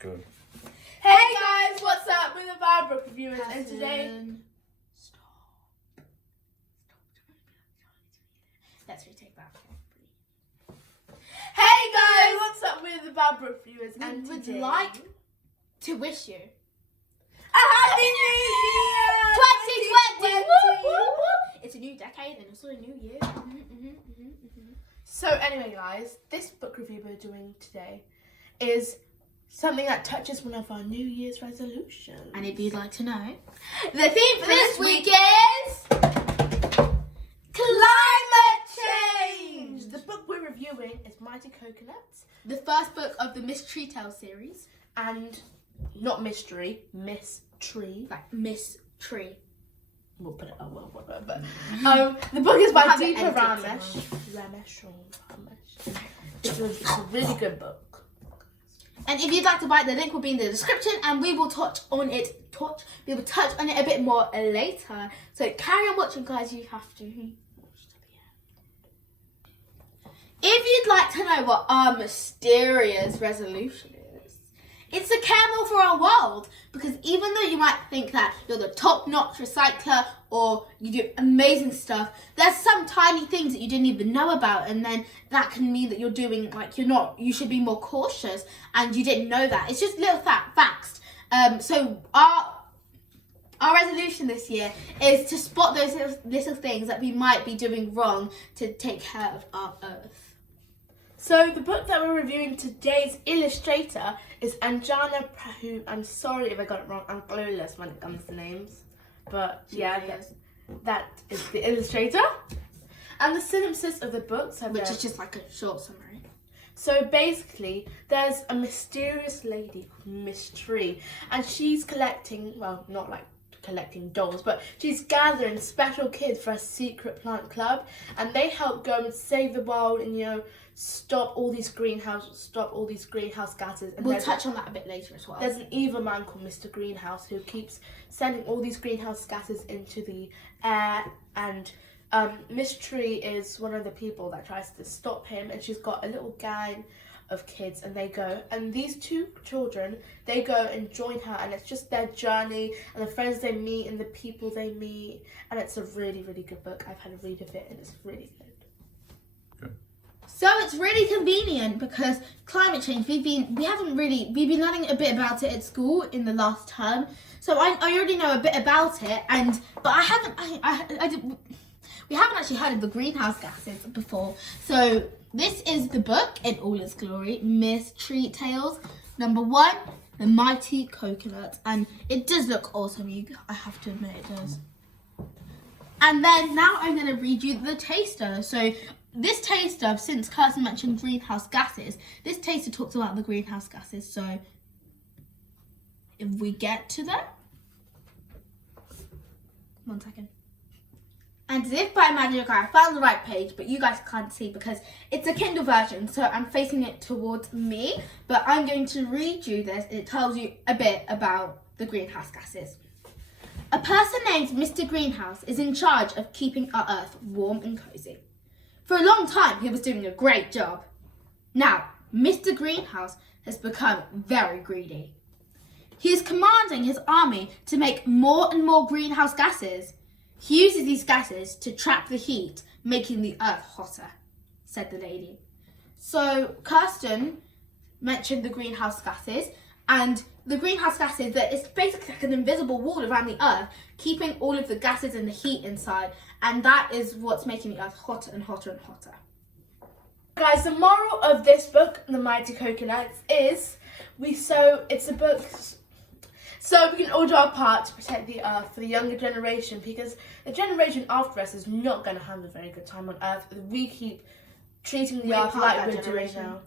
Good. Hey guys, what's up? We're the Mbawa book reviewers, and today. Stop. Let's retake that. Hey guys, what's up? We're the Mbawa book reviewers, and We would today like to wish you a happy new year, 2020. Woo, woo, woo. It's a new decade and also a new year. So anyway, guys, this book review we're doing today is something that touches one of our New Year's resolutions. And if you'd like to know, the theme for this week is climate change. The book we're reviewing is Mighty Coconuts, the first book of the Miss Tree Tale series. and not mystery, Miss Tree. Like Miss Tree. We'll put it. But the book is by We'll have it Deepa edited Ramesh. It's a really good book. And if you'd like to buy it, the link will be in the description, and we will touch on it a bit more later. So carry on watching, guys. You have to watch to the end. If you'd like to know what our mysterious resolution is, it's to care more for our world. Because even though you might think that you're the top-notch recycler or you do amazing stuff, there's some tiny things that you didn't even know about, and then that can mean that you're doing, like, you should be more cautious, and you didn't know that. It's just little facts. So our resolution this year is to spot those little things that we might be doing wrong to take care of our earth. So the book that we're reviewing today's illustrator is Anjana Prahu. I'm sorry if I got it wrong. I'm clueless when it comes to names. But yeah, that is the illustrator. And the synopsis of the book. Which is just like a short summary. So basically, there's a mysterious lady called Miss Tree. And she's collecting, well, not like collecting dolls, but she's gathering special kids for a secret plant club. And they help go and save the world and, stop all these greenhouse gases. And we'll touch on that a bit later as well. There's an evil man called Mr. Greenhouse who keeps sending all these greenhouse gases into the air, and Miss Tree is one of the people that tries to stop him, and she's got a little gang of kids, and these two children, they go and join her, and it's just their journey and the friends they meet and the people they meet, and it's a really, really good book. I've had a read of it and it's really good. So it's really convenient because climate change, we've been learning a bit about it at school in the last term. So I already know a bit about it, but we haven't actually heard of the greenhouse gases before. So this is the book in all its glory, Miss Tree Tales, number 1, The Mighty Coconut, and it does look awesome. I have to admit it does. And then now I'm going to read you the taster. So this taster, since Kirsten mentioned greenhouse gases, this taster talks about the greenhouse gases. So if we get to them, 1 second. And as if by magic, I found the right page, but you guys can't see because it's a Kindle version, so I'm facing it towards me. But I'm going to read you this, and it tells you a bit about the greenhouse gases. A person named Mr. Greenhouse is in charge of keeping our earth warm and cozy. For a long time, he was doing a great job. Now, Mr. Greenhouse has become very greedy. He is commanding his army to make more and more greenhouse gases. He uses these gases to trap the heat, making the earth hotter, said the lady. So, Kirsten mentioned the greenhouse gases, and the greenhouse gases, that it's basically like an invisible wall around the earth, keeping all of the gases and the heat inside, and that is what's making the earth hotter and hotter and hotter. Guys, the moral of this book, The Mighty Coconuts, is it's a book so we can all do our part to protect the earth for the younger generation, because the generation after us is not going to have a very good time on earth if we keep treating the earth like we're doing now.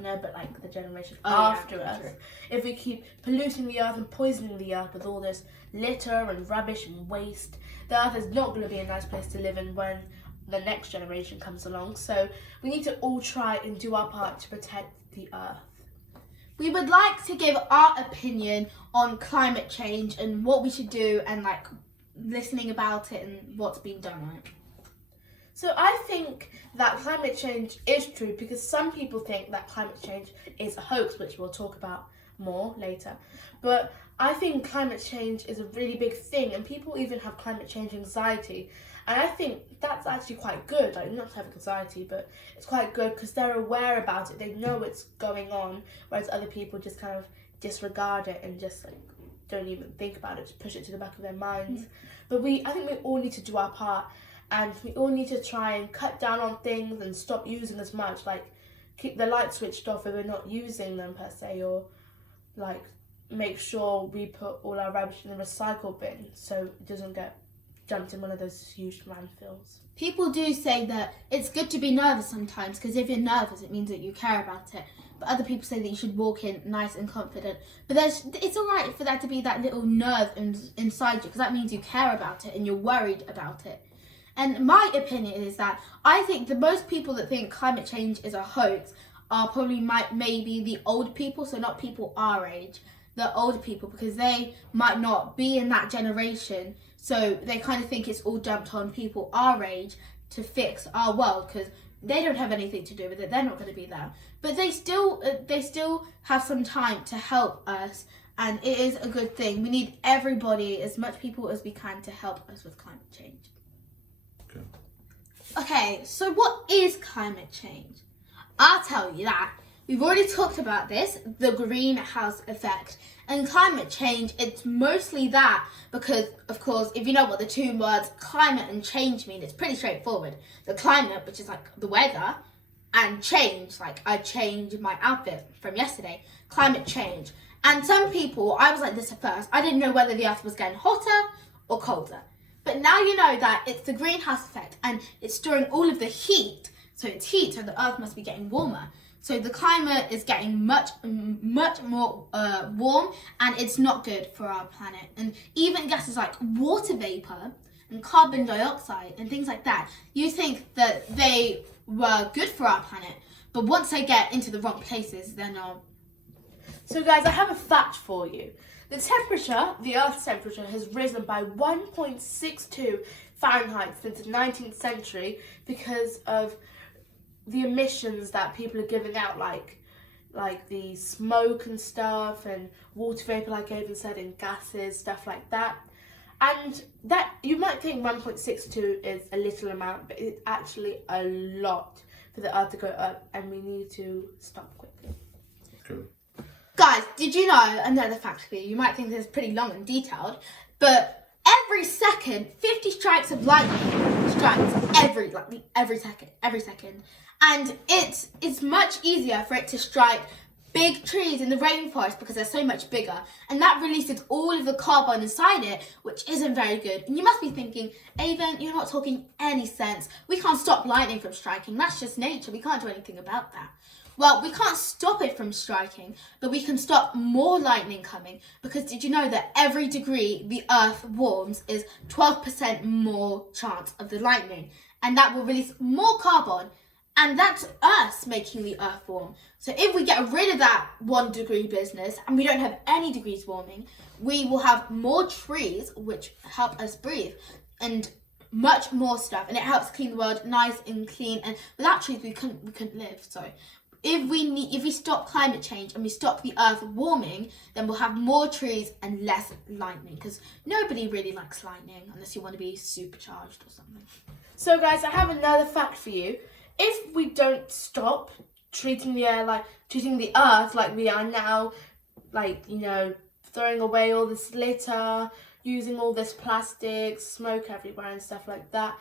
No, but like the generation after us. True. If we keep polluting the earth and poisoning the earth with all this litter and rubbish and waste, the earth is not going to be a nice place to live in when the next generation comes along. So we need to all try and do our part to protect the earth. We would like to give our opinion on climate change and what we should do, and like listening about it and what's being done on it. So I think that climate change is true, because some people think that climate change is a hoax, which we'll talk about more later. But I think climate change is a really big thing, and people even have climate change anxiety. And I think that's actually quite good, like not having anxiety, but it's quite good because they're aware about it. They know it's going on, whereas other people just kind of disregard it and just like don't even think about it, just push it to the back of their minds. But I think we all need to do our part, and we all need to try and cut down on things and stop using as much, like keep the lights switched off if we're not using them per se, or like make sure we put all our rubbish in the recycle bin so it doesn't get dumped in one of those huge landfills. People do say that it's good to be nervous sometimes, because if you're nervous, it means that you care about it. But other people say that you should walk in nice and confident. But it's all right for there to be that little nerve inside you, because that means you care about it and you're worried about it. And my opinion is that I think the most people that think climate change is a hoax are probably maybe the old people, so not people our age, the older people, because they might not be in that generation. So they kind of think it's all dumped on people our age to fix our world, because they don't have anything to do with it. They're not going to be there. But they still have some time to help us, and it is a good thing. We need everybody, as much people as we can, to help us with climate change. Okay, so what is climate change? I'll tell you that. We've already talked about this, the greenhouse effect. And climate change, it's mostly that because, of course, if you know what the two words climate and change mean, it's pretty straightforward. The climate, which is like the weather, and change, like I changed my outfit from yesterday. Climate change. And some people, I was like this at first, I didn't know whether the earth was getting hotter or colder. But now you know that it's the greenhouse effect and it's storing all of the heat. So it's heat, so the earth must be getting warmer. So the climate is getting much more warm, and it's not good for our planet. And even gases like water vapor and carbon dioxide and things like that, you think that they were good for our planet, but once they get into the wrong places, they're not. So guys, I have a fact for you. The Earth's temperature has risen by 1.62 Fahrenheit since the 19th century because of the emissions that people are giving out, like the smoke and stuff, and water vapor, like I even said, and gases, stuff like that. And that, you might think 1.62 is a little amount, but it's actually a lot for the Earth to go up, and we need to stop quickly. Cool. Guys, did you know another fact for you? You might think this is pretty long and detailed, but every second, 50 strikes of lightning strikes every second. And it's much easier for it to strike big trees in the rainforest because they're so much bigger, and that releases all of the carbon inside it, which isn't very good. And you must be thinking, Avon, you're not talking any sense. We can't stop lightning from striking. That's just nature. We can't do anything about that. Well, we can't stop it from striking, but we can stop more lightning coming, because did you know that every degree the earth warms is 12% more chance of the lightning, and that will release more carbon, and that's us making the earth warm. So if we get rid of that 1 degree business and we don't have any degrees warming, we will have more trees, which help us breathe, and much more stuff, and it helps clean the world nice and clean, and without trees we couldn't live. So if we stop climate change and we stop the earth warming, then we'll have more trees and less lightning, because nobody really likes lightning unless you want to be supercharged or something. So guys, I have another fact for you. If we don't stop treating the earth like we are now, throwing away all this litter, using all this plastic, smoke everywhere and stuff like that,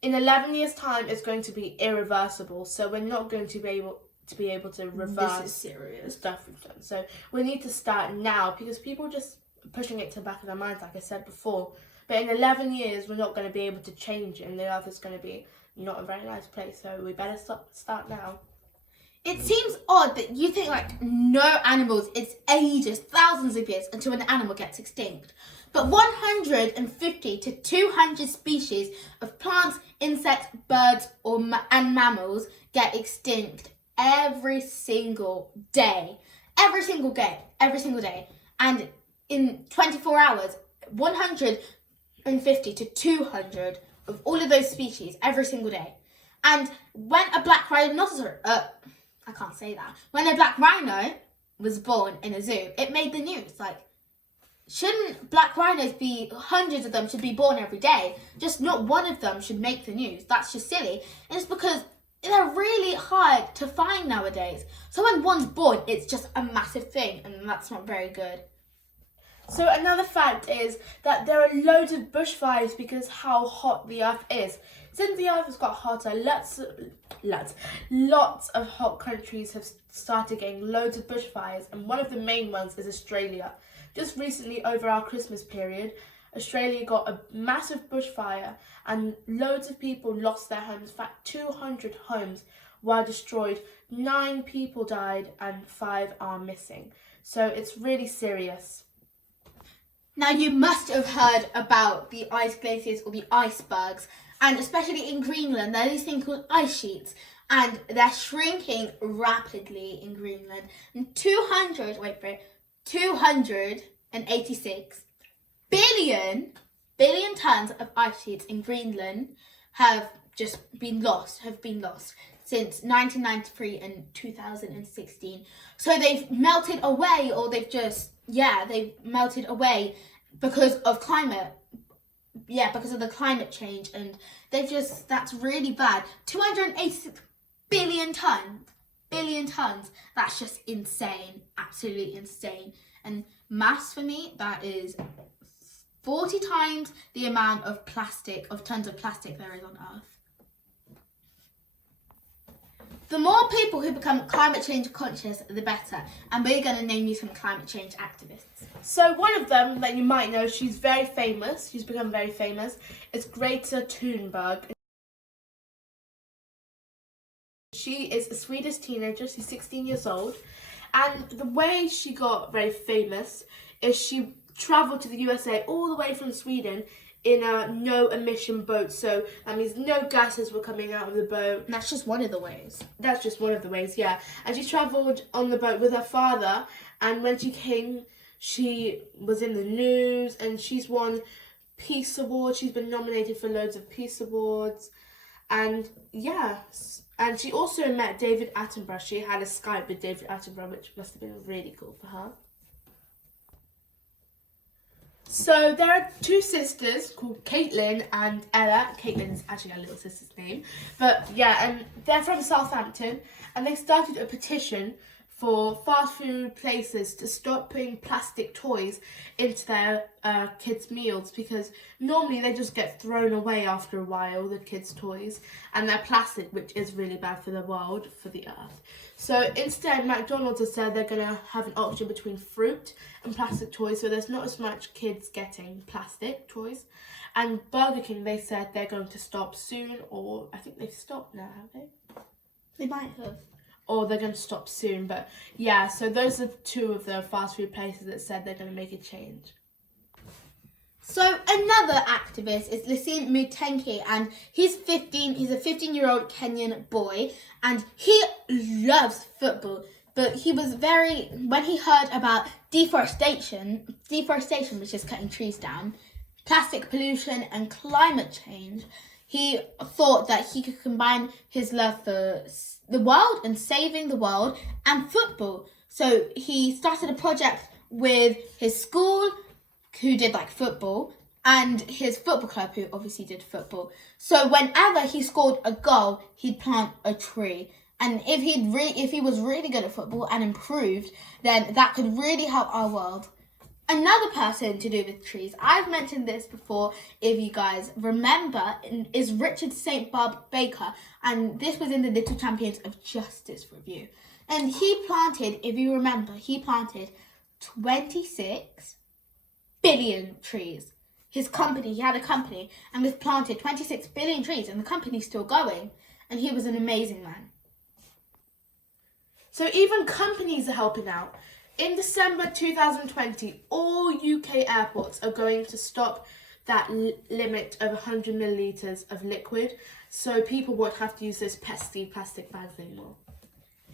in 11 years' time it's going to be irreversible. So we're not going to be able to reverse This is serious stuff we've done. So we need to start now, because people are just pushing it to the back of their minds, like I said before. But in 11 years, we're not going to be able to change it, and the earth is going to be not a very nice place. So we better start now. It seems odd that you think no animals, it's ages, thousands of years until an animal gets extinct. But 150 to 200 species of plants, insects, birds, and mammals get extinct every single day. Every single day. And in 24 hours, 150 to 200 of all of those species every single day. And when a black rhinoceros, when a black rhino was born in a zoo, it made the news. Like, shouldn't black rhinos be, hundreds of them should be born every day, just not one of them should make the news. That's just silly. And it's because they're really hard to find nowadays. So when one's born, it's just a massive thing, and that's not very good. So another fact is that there are loads of bushfires because how hot the earth is. Since the earth has got hotter, lots of hot countries have started getting loads of bushfires, and one of the main ones is Australia. Just recently, over our Christmas period, Australia got a massive bushfire and loads of people lost their homes. In fact, 200 homes were destroyed, 9 people died and 5 are missing. So it's really serious. Now, you must have heard about the ice glaciers or the icebergs, and especially in Greenland, there are these things called ice sheets, and they're shrinking rapidly in Greenland. And 286 billion tons of ice sheets in Greenland have been lost since 1993 and 2016. So they've melted away, or they've melted away because of climate. Yeah, because of the climate change, and that's really bad. 286 billion tons. That's just insane, absolutely insane. And mass, for me, that is 40 times the amount of tons of plastic there is on Earth. The more people who become climate change conscious, the better. And we're going to name you some climate change activists. So one of them that you might know, she's very famous, she's become very famous, is Greta Thunberg. She is a Swedish teenager, she's 16 years old. And the way she got very famous is she travelled to the USA all the way from Sweden in a no-emission boat. So that means no gases were coming out of the boat. And that's just one of the ways. That's just one of the ways, yeah. And she travelled on the boat with her father, and when she came, she was in the news, and she's won Peace Awards. She's been nominated for loads of Peace Awards. And yeah, and she also met David Attenborough. She had a Skype with David Attenborough, which must have been really cool for her. So there are 2 sisters called Caitlin and Ella. Caitlin is actually her little sister's name. But yeah, and they're from Southampton, and they started a petition for fast food places to stop putting plastic toys into their kids' meals, because normally they just get thrown away after a while, the kids' toys, and they're plastic, which is really bad for the world, for the earth. So instead, McDonald's has said they're going to have an option between fruit and plastic toys, so there's not as much kids getting plastic toys. And Burger King, they said they're going to stop soon, or I think they've stopped now, have they? They might have. Or they're going to stop soon. But yeah, so those are 2 of the fast food places that said they're going to make a change. So another activist is Lasine Mutenki, and he's 15. He's a 15-year-old Kenyan boy, and he loves football. But he was when he heard about deforestation, which is cutting trees down, plastic pollution and climate change, he thought that he could combine his love for the world and saving the world and football. So he started a project with his school, who did football, and his football club, who obviously did football. So whenever he scored a goal, he'd plant a tree. And if he was really good at football and improved, then that could really help our world. Another person to do with trees, I've mentioned this before, if you guys remember, is Richard St. Barb Baker, and this was in the Little Champions of Justice review. And he planted, if you remember, 26 billion trees. He had a company, and was planted 26 billion trees, and the company's still going, and he was an amazing man. So even companies are helping out. In December 2020, all UK airports are going to stop that limit of 100 millilitres of liquid, so people won't have to use those pesky plastic bags anymore.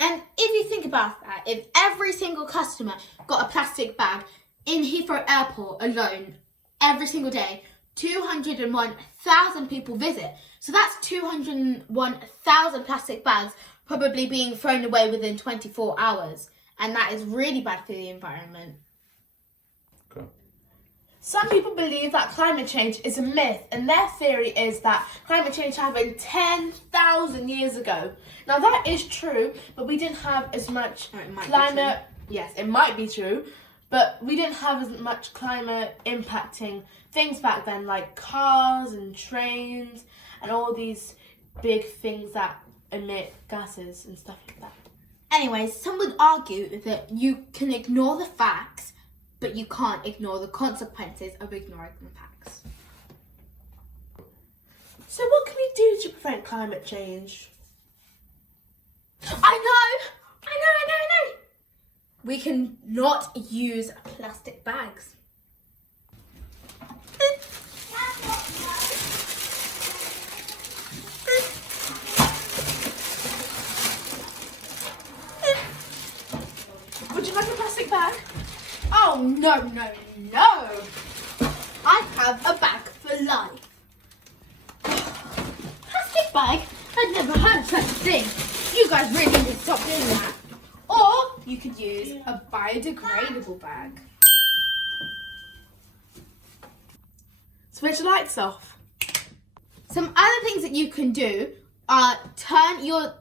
And if you think about that, if every single customer got a plastic bag in Heathrow Airport alone, every single day, 201,000 people visit. So that's 201,000 plastic bags probably being thrown away within 24 hours. and that is really bad for the environment. Okay. Some people believe that climate change is a myth, and their theory is that climate change happened 10,000 years ago. Now that is true, but we didn't have as much climate. Yes, it might be true, but we didn't have as much climate impacting things back then, like cars and trains and all these big things that emit gases and stuff like that. Anyways, some would argue that you can ignore the facts, but you can't ignore the consequences of ignoring the facts. So what can we do to prevent climate change? I know! We can not use plastic bags. Would you like a plastic bag? Oh, no. I have a bag for life. Plastic bag? I'd never heard of such a thing. You guys really need to stop doing that. Or you could use a biodegradable bag. Switch the lights off. Some other things that you can do are turning your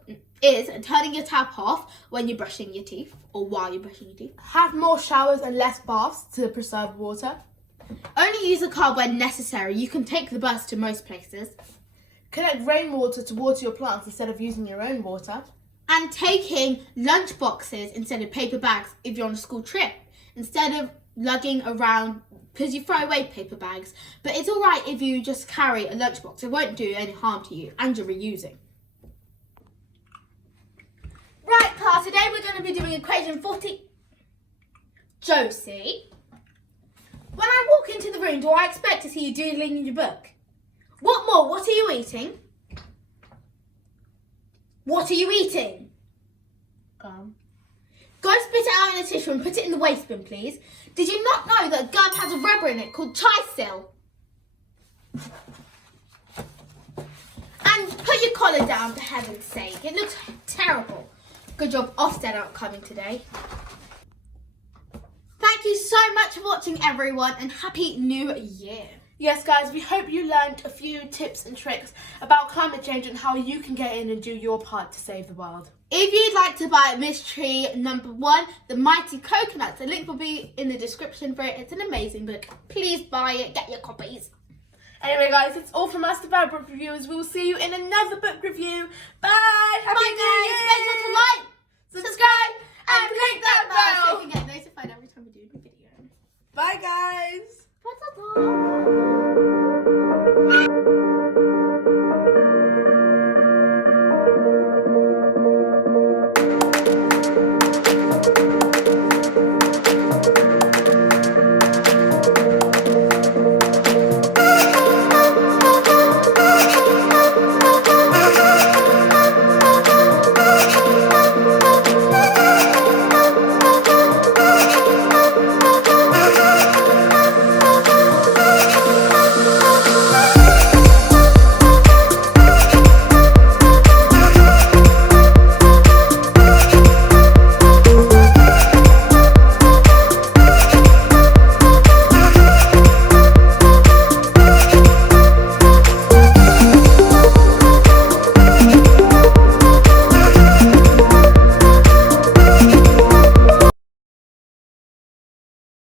tap off when you're brushing your teeth or while you're brushing your teeth. Have more showers and less baths to preserve water. Only use a car when necessary. You can take the bus to most places. Collect rainwater to water your plants instead of using your own water. And taking lunch boxes instead of paper bags if you're on a school trip. Instead of lugging around, because you throw away paper bags. But it's all right if you just carry a lunchbox. It won't do any harm to you and you're reusing. Right, class, today we're going to be doing equation 40. Josie, when I walk into the room, do I expect to see you doodling in your book? What more? What are you eating? What are you eating? Gum. Go spit it out in a tissue and put it in the waste bin, please. Did you not know that gum has a rubber in it called Chisil? And put your collar down, for heaven's sake. It looks terrible. Good job, Ofsted aren't coming today. Thank you so much for watching, everyone, and Happy New Year. Yes, guys, we hope you learned a few tips and tricks about climate change and how you can get in and do your part to save the world. If you'd like to buy Mystery Number 1, The Mighty Coconuts, the link will be in the description for it. It's an amazing book. Please buy it. Get your copies. Anyway, guys, it's all from us, the Bad Book Reviewers. We will see you in another book review. Bye! Happy Bye, New guys. Year! Make sure to like, subscribe, and click that bell so bell. you can get notified every time we do a new video. Bye, guys! Bye-bye.